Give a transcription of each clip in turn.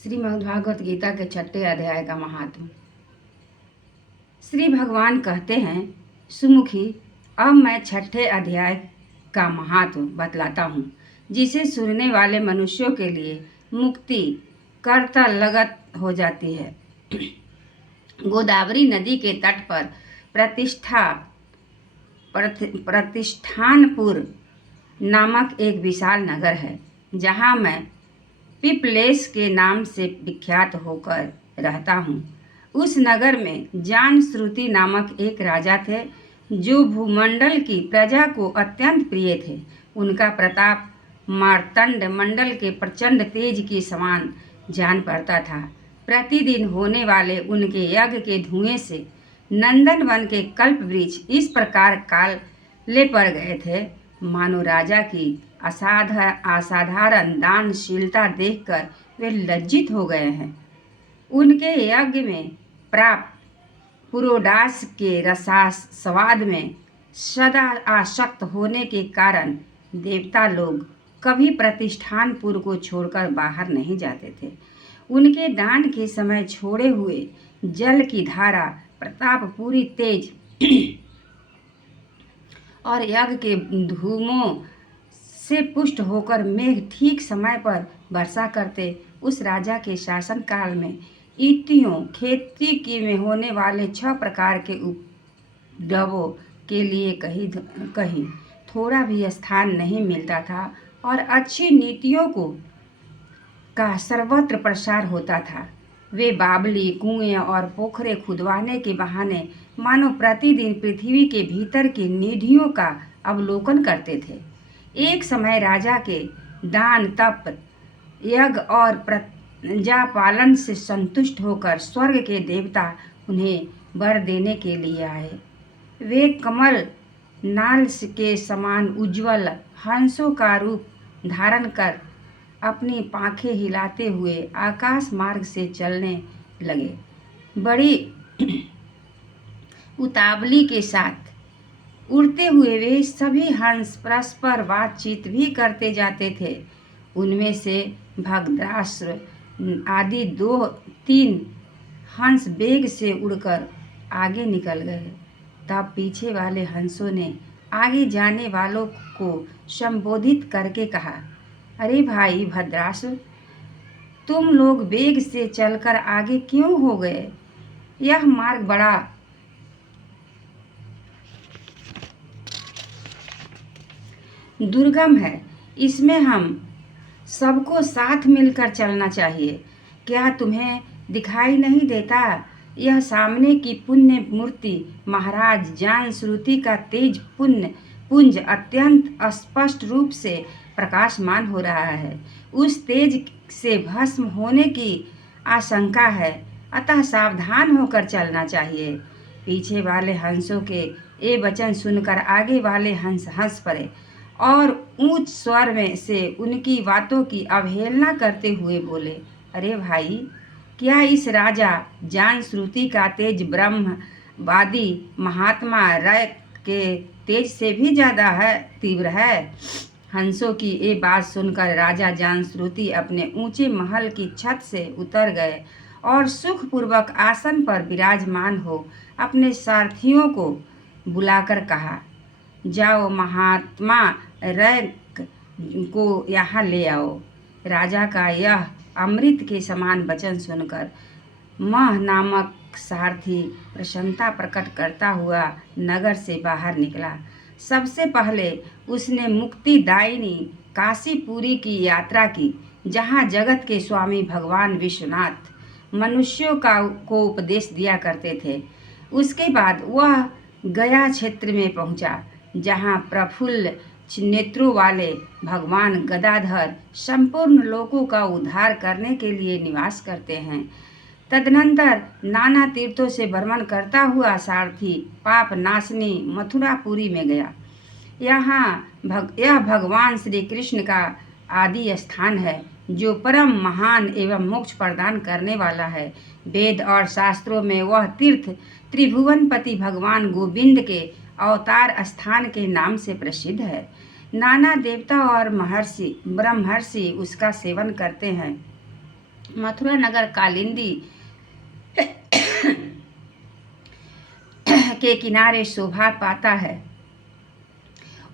श्रीमद्भागवत गीता के 6ठे अध्याय का महात्म। श्री भगवान कहते हैं, सुमुखी, अब मैं 6ठे अध्याय का महात्म बतलाता हूँ, जिसे सुनने वाले मनुष्यों के लिए मुक्ति करता लगत हो जाती है। गोदावरी नदी के तट पर प्रतिष्ठानपुर नामक एक विशाल नगर है, जहाँ मैं पिपलेश के नाम से विख्यात होकर रहता हूँ। उस नगर में जानश्रुति नामक एक राजा थे, जो भूमंडल की प्रजा को अत्यंत प्रिय थे। उनका प्रताप मार्तंड मंडल के प्रचंड तेज के समान जान पड़ता था। प्रतिदिन होने वाले उनके यज्ञ के धुएं से नंदन वन के कल्प वृक्ष इस प्रकार काले पड़ गए थे, मानो राजा की असाधारण दानशीलता देखकर वे लज्जित हो गए हैं। उनके यज्ञ में प्राप्त पुरोडास के रसास्वाद में सदा आसक्त होने के कारण देवता लोग कभी प्रतिष्ठानपुर को छोड़कर बाहर नहीं जाते थे। उनके दान के समय छोड़े हुए जल की धारा प्रताप पूरी तेज और यज्ञ के धूमों से पुष्ट होकर मेघ ठीक समय पर वर्षा करते। उस राजा के शासन काल में इतियों खेती की में होने वाले 6 प्रकार के उपद्रवों के लिए कहीं थोड़ा भी स्थान नहीं मिलता था और अच्छी नीतियों का सर्वत्र प्रसार होता था। वे बावली, कुएं और पोखरे खुदवाने के बहाने मानो प्रतिदिन पृथ्वी के भीतर की निधियों का अवलोकन करते थे। एक समय राजा के दान, तप, यज्ञ और प्रजा पालन से संतुष्ट होकर स्वर्ग के देवता उन्हें वर देने के लिए आए। वे कमल नाल के समान उज्ज्वल हंसों का रूप धारण कर अपनी पांखें हिलाते हुए आकाश मार्ग से चलने लगे। बड़ी उतावली के साथ उड़ते हुए वे सभी हंस परस्पर बातचीत भी करते जाते थे। उनमें से भद्राश्र आदि 2-3 हंस वेग से उड़कर आगे निकल गए। तब पीछे वाले हंसों ने आगे जाने वालों को संबोधित करके कहा, अरे भाई भद्राश्र, तुम लोग वेग से चलकर आगे क्यों हो गए? यह मार्ग बड़ा दुर्गम है, इसमें हम सबको साथ मिलकर चलना चाहिए। क्या तुम्हें दिखाई नहीं देता? यह सामने की पुण्य मूर्ति महाराज जानश्रुति का तेज पुंज अत्यंत स्पष्ट रूप से प्रकाशमान हो रहा है। उस तेज से भस्म होने की आशंका है, अतः सावधान होकर चलना चाहिए। पीछे वाले हंसों के ये वचन सुनकर आगे वाले हंस हंस पड़े और ऊंच स्वर में से उनकी बातों की अवहेलना करते हुए बोले, अरे भाई, क्या इस राजा जानश्रुति का तेज ब्रह्मवादी महात्मा रय के तेज से भी ज़्यादा तीव्र है? हंसों की ये बात सुनकर राजा जानश्रुति अपने ऊंचे महल की छत से उतर गए और सुखपूर्वक आसन पर विराजमान हो अपने सारथियों को बुलाकर कहा, जाओ महात्मा रय को यहाँ ले आओ। राजा का यह अमृत के समान वचन सुनकर मह नामक सारथी प्रसन्नता प्रकट करता हुआ नगर से बाहर निकला। सबसे पहले उसने मुक्तिदायिनी काशीपुरी की यात्रा की, जहाँ जगत के स्वामी भगवान विश्वनाथ मनुष्यों को उपदेश दिया करते थे। उसके बाद वह गया क्षेत्र में पहुँचा, जहाँ प्रफुल्ल नेत्रों वाले भगवान गदाधर संपूर्ण लोकों का उद्धार करने के लिए निवास करते हैं। तदनंतर नाना तीर्थों से भ्रमण करता हुआ सारथी पाप नाशनी मथुरापुरी में गया। यह भगवान श्री कृष्ण का आदि स्थान है, जो परम महान एवं मोक्ष प्रदान करने वाला है। वेद और शास्त्रों में वह तीर्थ त्रिभुवनपति भगवान गोविंद के अवतार स्थान के नाम से प्रसिद्ध है। नाना देवता और महर्षि ब्रह्मर्षि उसका सेवन करते हैं। मथुरा नगर कालिंदी के किनारे शोभा पाता है।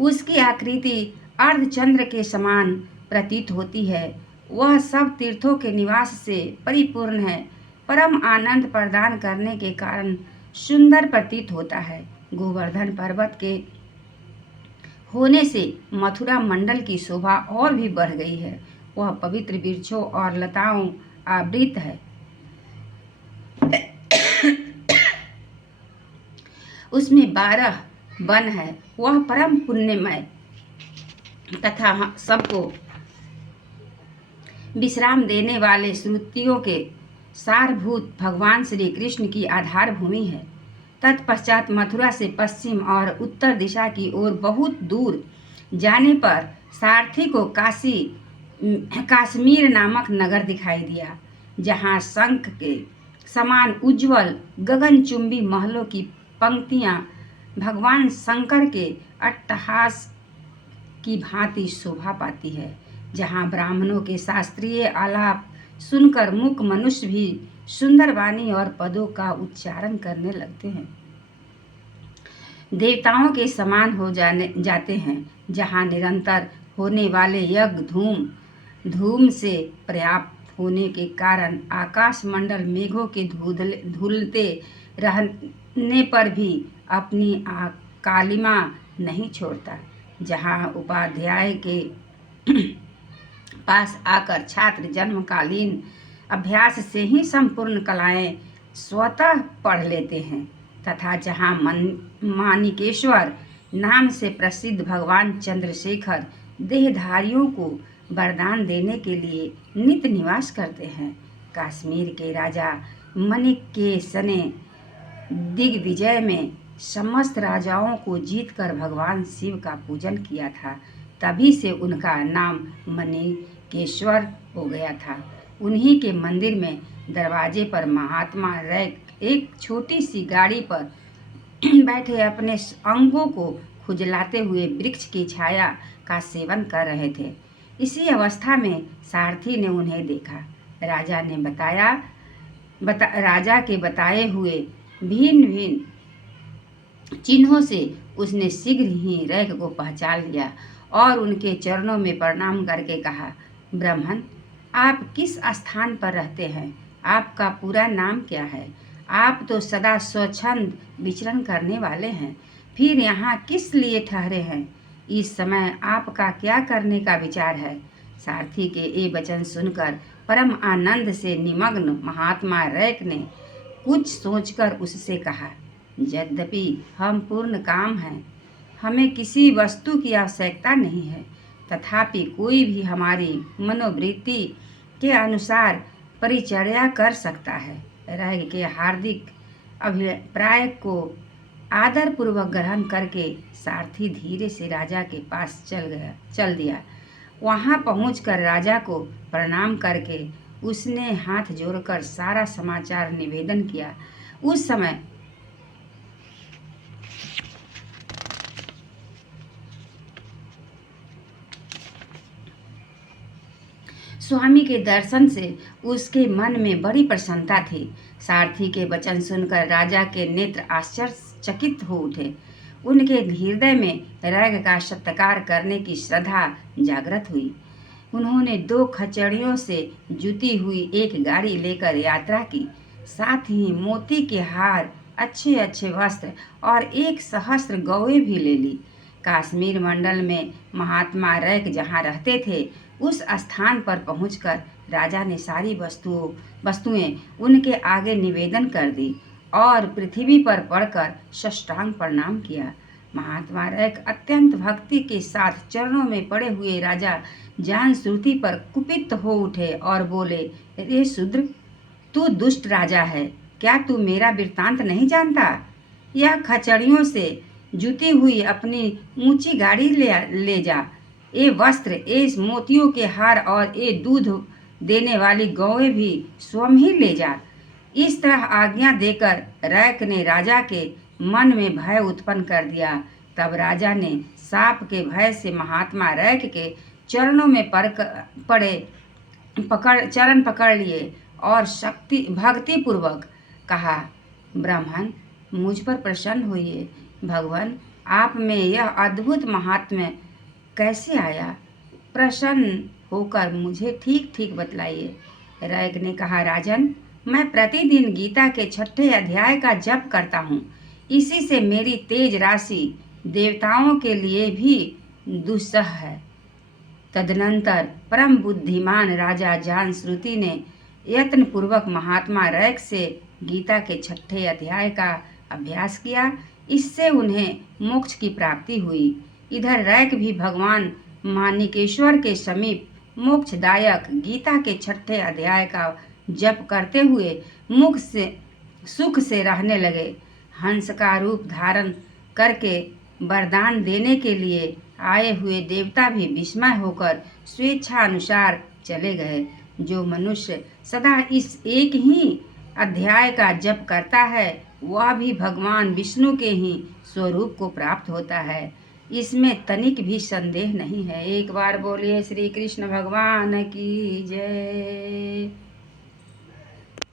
उसकी आकृति अर्धचंद्र के समान प्रतीत होती है। वह सब तीर्थों के निवास से परिपूर्ण है। परम आनंद प्रदान करने के कारण सुंदर प्रतीत होता है। गोवर्धन पर्वत के होने से मथुरा मंडल की शोभा और भी बढ़ गई है। वह पवित्र वृक्षों और लताओं आवृत है। उसमें 12 वन है। वह परम पुण्यमय तथा सबको विश्राम देने वाले श्रुतियों के सारभूत भगवान श्री कृष्ण की आधार भूमि है। तत्पश्चात मथुरा से पश्चिम और उत्तर दिशा की ओर बहुत दूर जाने पर सारथी को काश्मीर नामक नगर दिखाई दिया, जहाँ शंख के समान उज्जवल गगनचुंबी महलों की पंक्तियां भगवान शंकर के अट्टहास की भांति शोभा पाती है, जहाँ ब्राह्मणों के शास्त्रीय आलाप सुनकर मूक मनुष्य भी सुंदर वाणी और पदों का उच्चारण करने लगते हैं, देवताओं के समान हो जाते हैं, जहाँ निरंतर होने वाले यज्ञ धूम से पर्याप्त होने के कारण आकाश मंडल मेघों के धुलते रहने पर भी अपनी कालिमा नहीं छोड़ता, जहाँ उपाध्याय के पास आकर छात्र जन्मकालीन अभ्यास से ही संपूर्ण कलाएं स्वतः पढ़ लेते हैं, तथा जहाँ मानिकेश्वर नाम से प्रसिद्ध भगवान चंद्रशेखर देहधारियों को वरदान देने के लिए नित्य निवास करते हैं। कश्मीर के राजा मणिक के सने दिग्विजय में समस्त राजाओं को जीतकर भगवान शिव का पूजन किया था। तभी से उनका नाम मणिकेश्वर हो गया था। उन्हीं के मंदिर में दरवाजे पर महात्मा रैक एक छोटी सी गाड़ी पर बैठे अपने अंगों को खुजलाते हुए वृक्ष की छाया का सेवन कर रहे थे। इसी अवस्था में सारथी ने उन्हें देखा। राजा के बताए हुए भिन्न भिन्न चिन्हों से उसने शीघ्र ही रैक को पहचान लिया और उनके चरणों में प्रणाम करके कहा, ब्राह्मण, आप किस स्थान पर रहते हैं? आपका पूरा नाम क्या है? आप तो सदा स्वच्छंद विचरण करने वाले हैं, फिर यहाँ किस लिए ठहरे हैं? इस समय आपका क्या करने का विचार है? सारथी के ये वचन सुनकर परम आनंद से निमग्न महात्मा रैक ने कुछ सोचकर उससे कहा, यद्यपि हम पूर्ण काम हैं, हमें किसी वस्तु की आवश्यकता नहीं है, तथापि कोई भी हमारी मनोवृत्ति के अनुसार परिचर्या कर सकता है। रैक के हार्दिक अभिप्राय को आदरपूर्वक ग्रहण करके सारथी धीरे से राजा के पास चल दिया। वहां पहुंचकर राजा को प्रणाम करके उसने हाथ जोड़कर सारा समाचार निवेदन किया। उस समय स्वामी के दर्शन से उसके मन में बड़ी प्रसन्नता थी। सारथी के वचन सुनकर राजा के नेत्र आश्चर्यचकित हो उठे। उनके हृदय में रैक का सत्कार करने की श्रद्धा जागृत हुई। उन्होंने 2 खच्चड़ियों से जुती हुई एक गाड़ी लेकर यात्रा की, साथ ही मोती के हार, अच्छे अच्छे वस्त्र और 1 सहस्त्र गौएं भी ले ली। कश्मीर मंडल में महात्मा रैक जहाँ रहते थे, उस स्थान पर पहुंचकर राजा ने सारी वस्तुएं उनके आगे निवेदन कर दी और पृथ्वी पर पड़कर साष्टांग प्रणाम किया। महात्मा रैक अत्यंत भक्ति के साथ चरणों में पड़े हुए राजा जान श्रुति पर कुपित हो उठे और बोले, रे शूद्र, तू दुष्ट राजा है, क्या तू मेरा वृत्तांत नहीं जानता? यह खच्चड़ियों से जुती हुई अपनी ऊंची गाड़ी ले जा। ये वस्त्र, ये मोतियों के हार और ये दूध देने वाली गौएं भी स्वयं ही ले जा। इस तरह आज्ञा देकर रैक ने राजा के मन में भय उत्पन्न कर दिया। तब राजा ने साप के भय से महात्मा रैक के चरणों में पड़े चरण पकड़ लिए और भक्ति पूर्वक कहा, ब्राह्मण, मुझ पर प्रसन्न होइए। भगवान, आप में यह अद्भुत महात्म्य कैसे आया? प्रसन्न होकर मुझे ठीक ठीक बतलाइए। रैक ने कहा, राजन, मैं प्रतिदिन गीता के 6ठे अध्याय का जप करता हूँ। इसी से मेरी तेज राशि देवताओं के लिए भी दुस्सह है। तदनंतर परम बुद्धिमान राजा जानश्रुति ने यत्न पूर्वक महात्मा रैक से गीता के 6ठे अध्याय का अभ्यास किया। इससे उन्हें मोक्ष की प्राप्ति हुई। इधर रैक भी भगवान माणिकेश्वर के समीप मोक्षदायक गीता के 6ठे अध्याय का जप करते हुए सुख से रहने लगे। हंस का रूप धारण करके वरदान देने के लिए आए हुए देवता भी विस्मय होकर स्वेच्छा अनुसार चले गए। जो मनुष्य सदा इस एक ही अध्याय का जप करता है, वह भी भगवान विष्णु के ही स्वरूप को प्राप्त होता है। इसमें तनिक भी संदेह नहीं है। एक बार बोलिए श्री कृष्ण भगवान की जय।